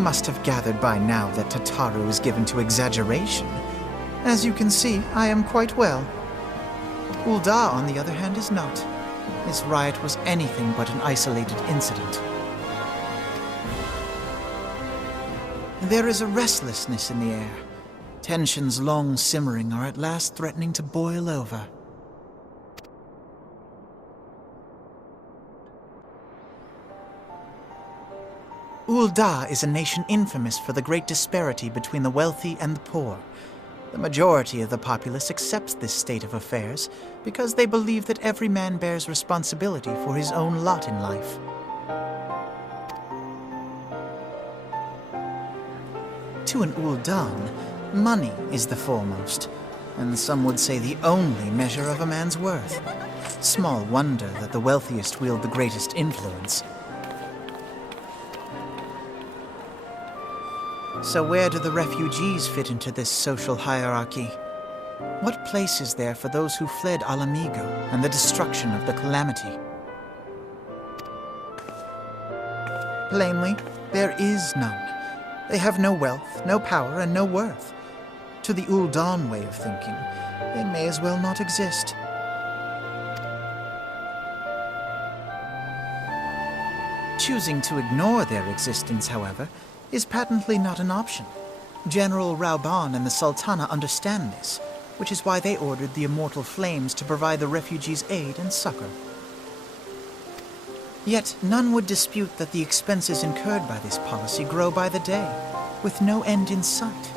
must have gathered by now that Tataru is given to exaggeration. As you can see, I am quite well. Ul'dah, on the other hand, is not. This riot was anything but an isolated incident. There is a restlessness in the air. Tensions long simmering are at last threatening to boil over. Ul'dah is a nation infamous for the great disparity between the wealthy and the poor. The majority of the populace accepts this state of affairs because they believe that every man bears responsibility for his own lot in life. To an Ul'dan, money is the foremost, and some would say the only measure of a man's worth. Small wonder that the wealthiest wield the greatest influence. So where do the refugees fit into this social hierarchy? What place is there for those who fled Ala Mhigan and the destruction of the Calamity? Plainly, there is none. They have no wealth, no power, and no worth. To the Ul'dan way of thinking, they may as well not exist. Choosing to ignore their existence, however, is patently not an option. General Rauban and the Sultana understand this, which is why they ordered the Immortal Flames to provide the refugees aid and succor. Yet none would dispute that the expenses incurred by this policy grow by the day, with no end in sight.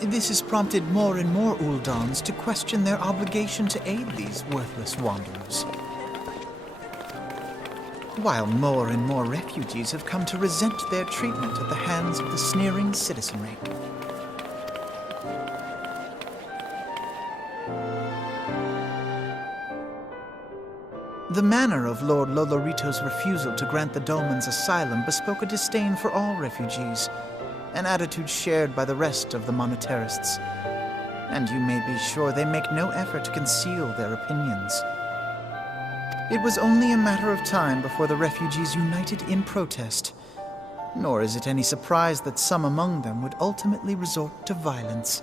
This has prompted more and more Ul'dans to question their obligation to aid these worthless wanderers, while more and more refugees have come to resent their treatment at the hands of the sneering citizenry. The manner of Lord Lolorito's refusal to grant the Dolmens asylum bespoke a disdain for all refugees, an attitude shared by the rest of the monetarists. And you may be sure they make no effort to conceal their opinions. It was only a matter of time before the refugees united in protest, nor is it any surprise that some among them would ultimately resort to violence.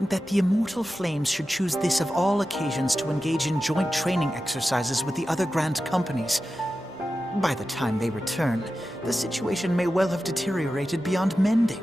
That the Immortal Flames should choose this of all occasions to engage in joint training exercises with the other Grand Companies. By the time they return, the situation may well have deteriorated beyond mending.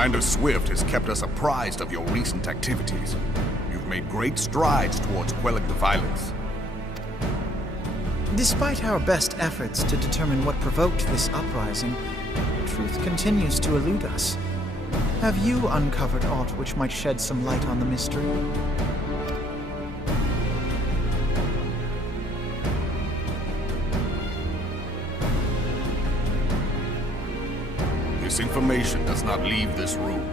Commander Swift has kept us apprised of your recent activities. You've made great strides towards quelling the violence. Despite our best efforts to determine what provoked this uprising, truth continues to elude us. Have you uncovered aught which might shed some light on the mystery? This information does not leave this room.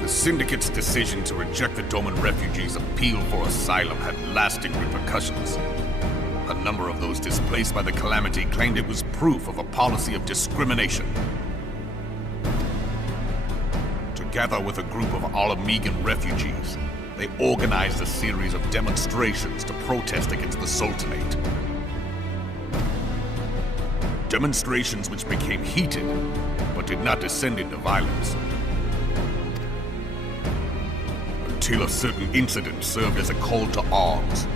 The Syndicate's decision to reject the Doman refugees' appeal for asylum had lasting repercussions. A number of those displaced by the calamity claimed it was proof of a policy of discrimination. Together with a group of Ala Mhigan refugees, they organized a series of demonstrations to protest against the Sultanate. Demonstrations which became heated, but did not descend into violence. Until a certain incident served as a call to arms.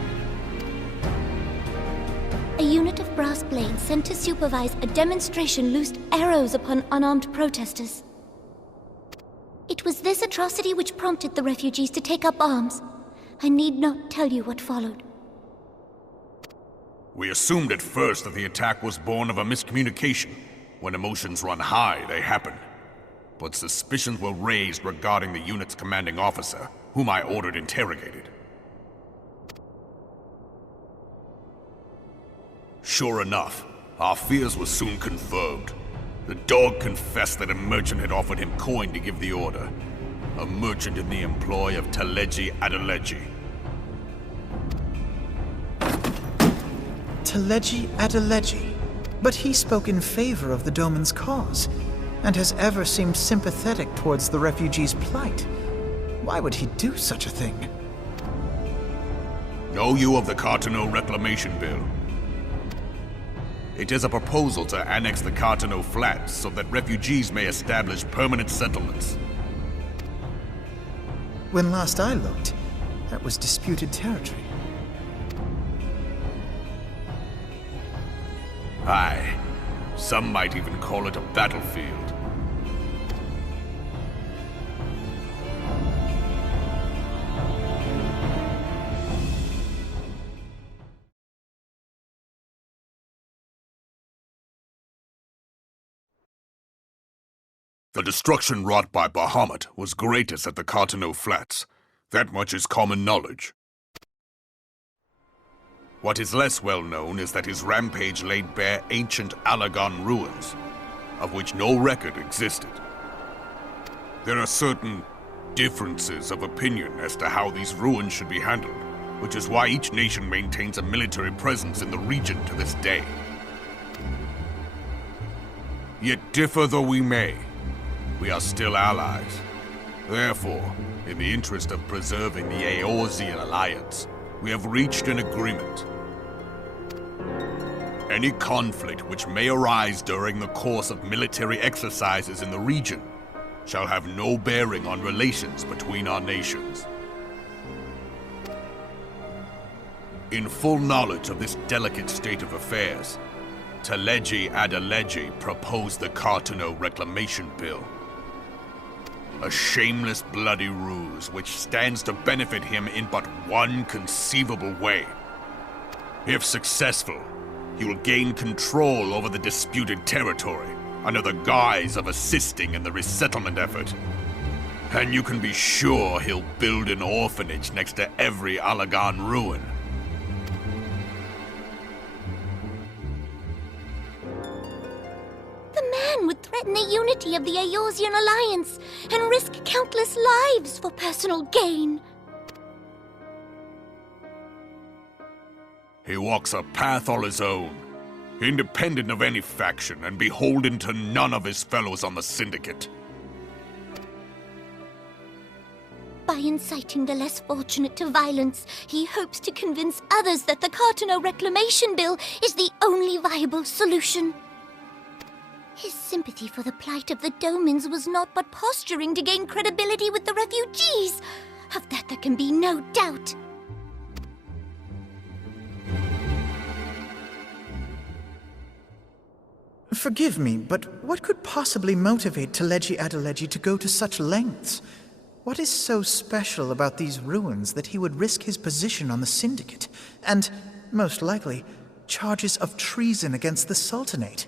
A unit of brass blades sent to supervise a demonstration loosed arrows upon unarmed protesters. It was this atrocity which prompted the refugees to take up arms. I need not tell you what followed. We assumed at first that the attack was born of a miscommunication. When emotions run high, they happen. But suspicions were raised regarding the unit's commanding officer, whom I ordered interrogated. Sure enough, our fears were soon confirmed. The dog confessed that a merchant had offered him coin to give the order. A merchant in the employ of Taleji Adeleji. Taleji Adeleji? But he spoke in favor of the Doman's cause, and has ever seemed sympathetic towards the refugees' plight. Why would he do such a thing? Know you of the Cartano Reclamation Bill? It is a proposal to annex the Cartano Flats so that refugees may establish permanent settlements. When last I looked, that was disputed territory. Aye. Some might even call it a battlefield. The destruction wrought by Bahamut was greatest at the Cartano Flats. That much is common knowledge. What is less well known is that his rampage laid bare ancient Alagon ruins, of which no record existed. There are certain differences of opinion as to how these ruins should be handled, which is why each nation maintains a military presence in the region to this day. Yet differ though we may, we are still allies. Therefore, in the interest of preserving the Eorzean alliance, we have reached an agreement. Any conflict which may arise during the course of military exercises in the region shall have no bearing on relations between our nations. In full knowledge of this delicate state of affairs, Taleji Adeleji proposed the Cartano Reclamation Bill. A shameless bloody ruse which stands to benefit him in but one conceivable way. If successful, he will gain control over the disputed territory under the guise of assisting in the resettlement effort. And you can be sure he'll build an orphanage next to every Alagon ruin. Would threaten the unity of the Eorzean alliance and risk countless lives for personal gain. He walks a path all his own, independent of any faction and beholden to none of his fellows on the Syndicate. By inciting the less fortunate to violence, he hopes to convince others that the Cartano Reclamation Bill is the only viable solution. His sympathy for the plight of the Domans was not but posturing to gain credibility with the refugees. Of that there can be no doubt. Forgive me, but what could possibly motivate Teleji Adeleji to go to such lengths? What is so special about these ruins that he would risk his position on the Syndicate, and, most likely, charges of treason against the Sultanate?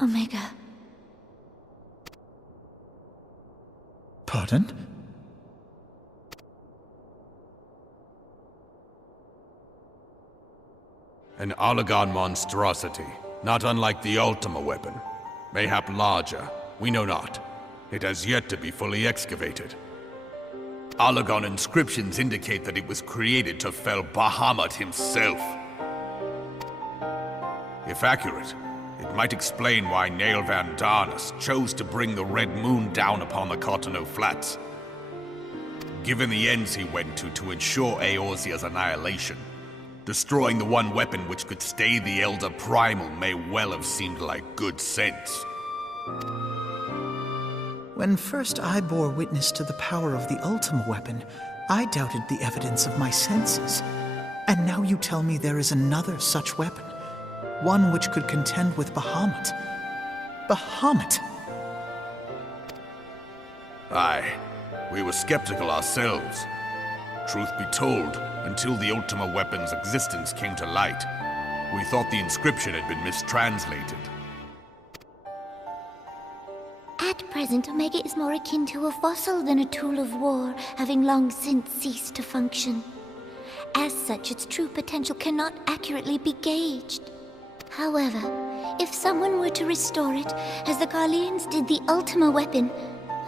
Omega. Pardon? An Oligon monstrosity, not unlike the Ultima weapon. Mayhap larger, we know not. It has yet to be fully excavated. Oligon inscriptions indicate that it was created to fell Bahamut himself. If accurate, it might explain why Nail Van Darnus chose to bring the Red Moon down upon the Cotonou Flats. Given the ends he went to ensure Eorzea's annihilation, destroying the one weapon which could stay the Elder Primal may well have seemed like good sense. When first I bore witness to the power of the Ultima weapon, I doubted the evidence of my senses. And now you tell me there is another such weapon. One which could contend with Bahamut. Bahamut! Aye, we were skeptical ourselves. Truth be told, until the Ultima weapon's existence came to light, we thought the inscription had been mistranslated. At present, Omega is more akin to a fossil than a tool of war, having long since ceased to function. As such, its true potential cannot accurately be gauged. However, if someone were to restore it, as the Garleans did the Ultima weapon,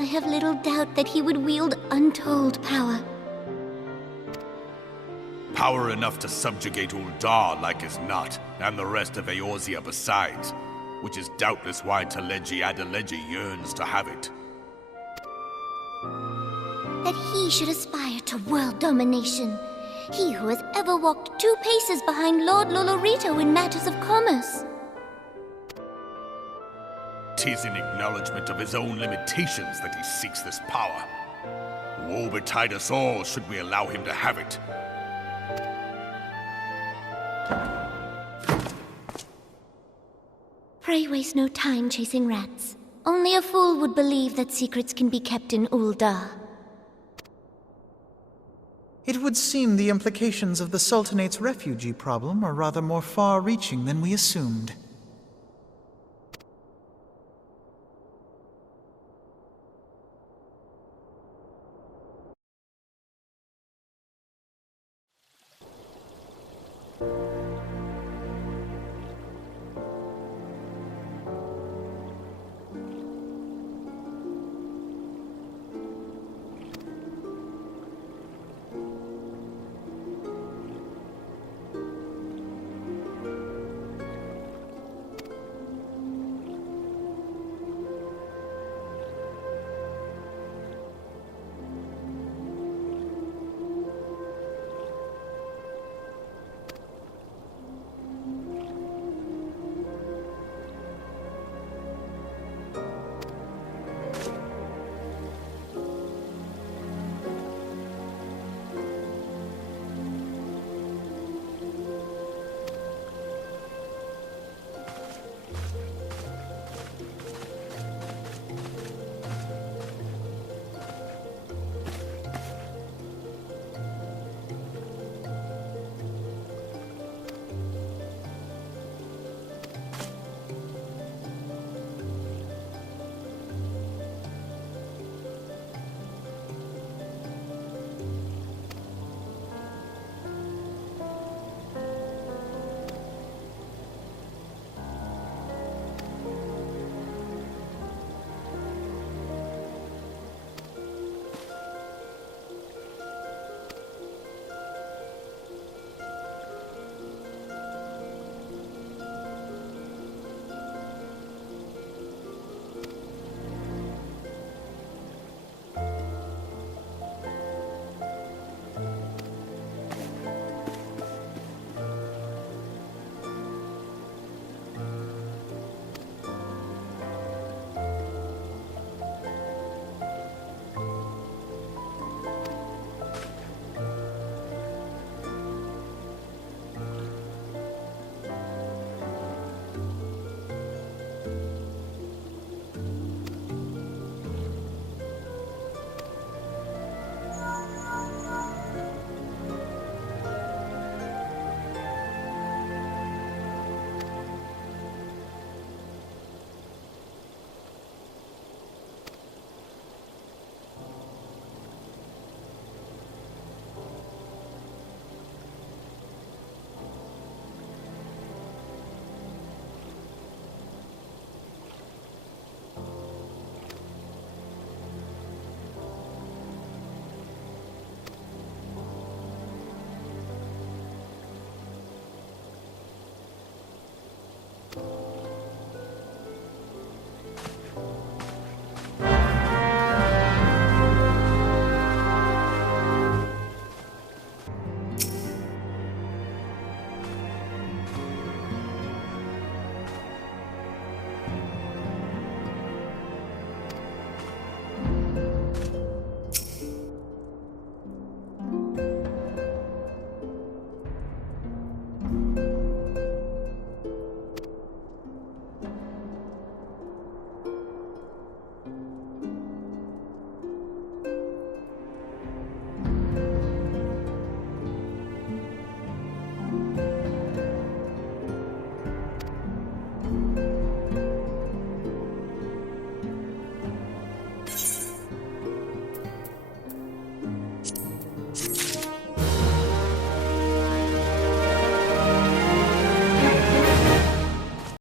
I have little doubt that he would wield untold power. Power enough to subjugate Uldar like as not, and the rest of Eorzea besides, which is doubtless why Teleji Adeleji yearns to have it. That he should aspire to world domination. He who has ever walked 2 paces behind Lord Lolorito in matters of commerce. 'Tis in acknowledgement of his own limitations that he seeks this power. Woe betide us all should we allow him to have it. Pray waste no time chasing rats. Only a fool would believe that secrets can be kept in Uldar. It would seem the implications of the Sultanate's refugee problem are rather more far-reaching than we assumed.